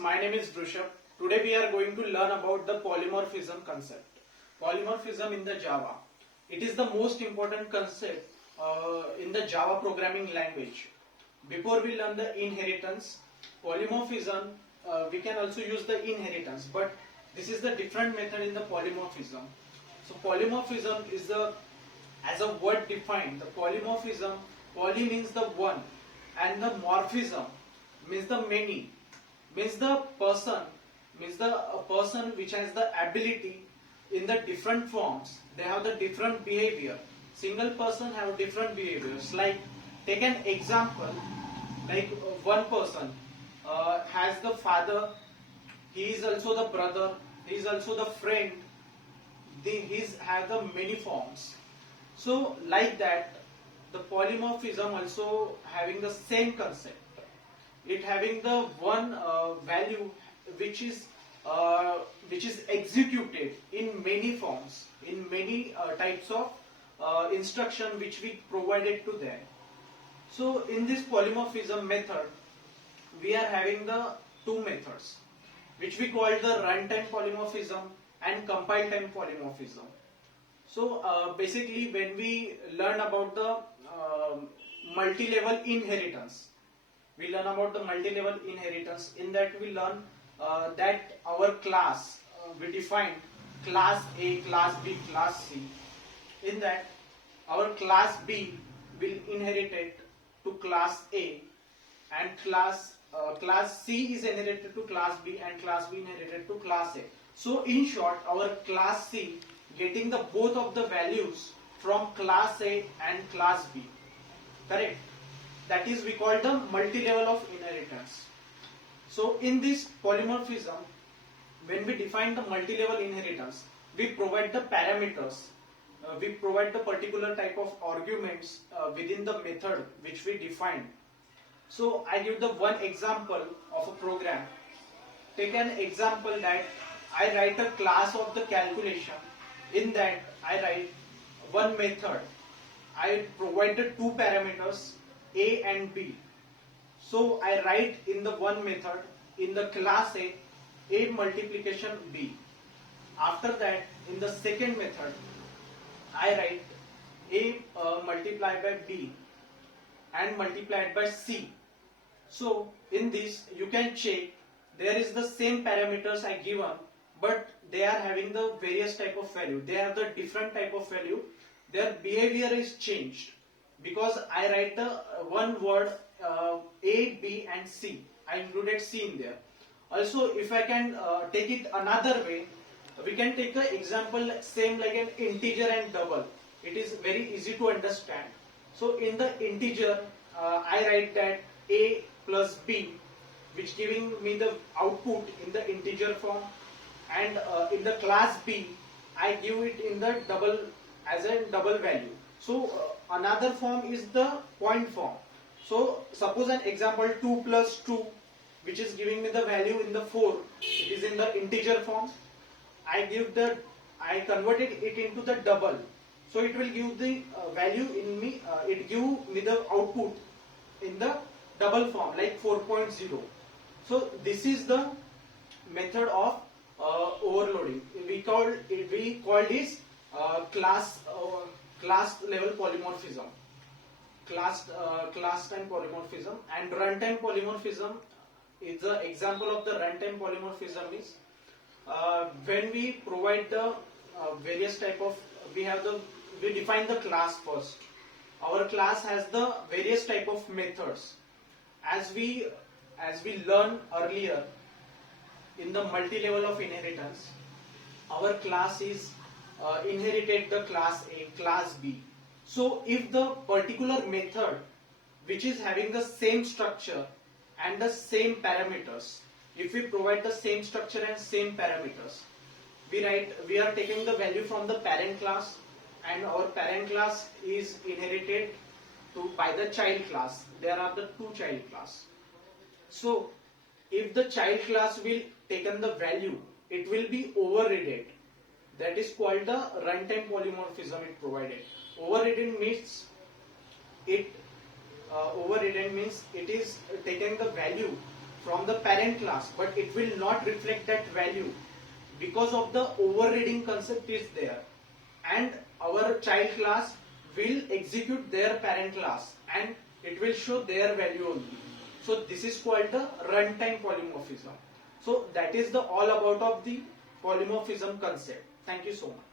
my name is Rushabh. Today we are going to learn about the polymorphism concept. Polymorphism in the Java. It is the most important concept in the Java programming language. Before we learn the inheritance, polymorphism, we can also use the inheritance, but this is the different method in the polymorphism. So polymorphism is the, as a word defined, the polymorphism, poly means the one and the morphism means the many, means the person, means the person which has the ability in the different forms. They have the different behavior. Single person have different behaviors. Like take an example, like one person has the father, he is also the brother, he is also the friend. He's have the many forms. So like that, the polymorphism also having the same concept. It having the one value which is executed in many forms, in many types of instruction which we provided to them. So in this polymorphism method, we are having the two methods, which we call the runtime polymorphism and compile time polymorphism. So basically, when we learn about the multi-level inheritance, we learn about the multi-level inheritance. In that we learn that our class, we define class A, class B, class C. In that our class B will inherit it to class A, and class C is inherited to class B, and class B inherited to class A. So in short, our class C getting the both of the values from class A and class B. Correct? That is we call the multi-level of inheritance. So in this polymorphism, when we define the multi-level inheritance, we provide the parameters, we provide the particular type of arguments within the method which we define. So I give the one example of a program. Take an example that I write a class of the calculation. In that I write one method. I provided two parameters A and B. So I write in the one method, in the class A multiplication B. After that, in the second method, I write A multiplied by B and multiplied by C. So in this you can check, there is the same parameters I given, but they are having the various type of value. They have the different type of value. Their behavior is changed because I write the one word A, B and C. I included C in there. Also, if I can take it another way, we can take the example same like an integer and double. It is very easy to understand. So in the integer, I write that A plus B, which giving me the output in the integer form, and in the class B, I give it in the double as a double value. So another form is the point form. So suppose an example 2 plus 2, which is giving me the value in the 4, it is in the integer form. I converted it into the double, so it will give the value in me. It give me the output in the double form like 4.0. So this is the method of overloading. We call this class level polymorphism, class time polymorphism. And runtime polymorphism is the example of the runtime polymorphism is when we provide the various type of, we define the class first. Our class has the various type of methods. As we learned earlier in the multi-level of inheritance, our class is inherited the class A, class B. So if the particular method which is having the same structure and the same parameters, if we provide the same structure and same parameters, we are taking the value from the parent class, and our parent class is inherited by the child class. There are the two child class. So if the child class will taken the value, it will be overridden. That is called the runtime polymorphism it provided. Overridden means it is taking the value from the parent class, but it will not reflect that value because of the overriding concept is there, and our child class will execute their parent class and it will show their value only. So this is called the runtime polymorphism. So that is the all about of the polymorphism concept. Thank you so much.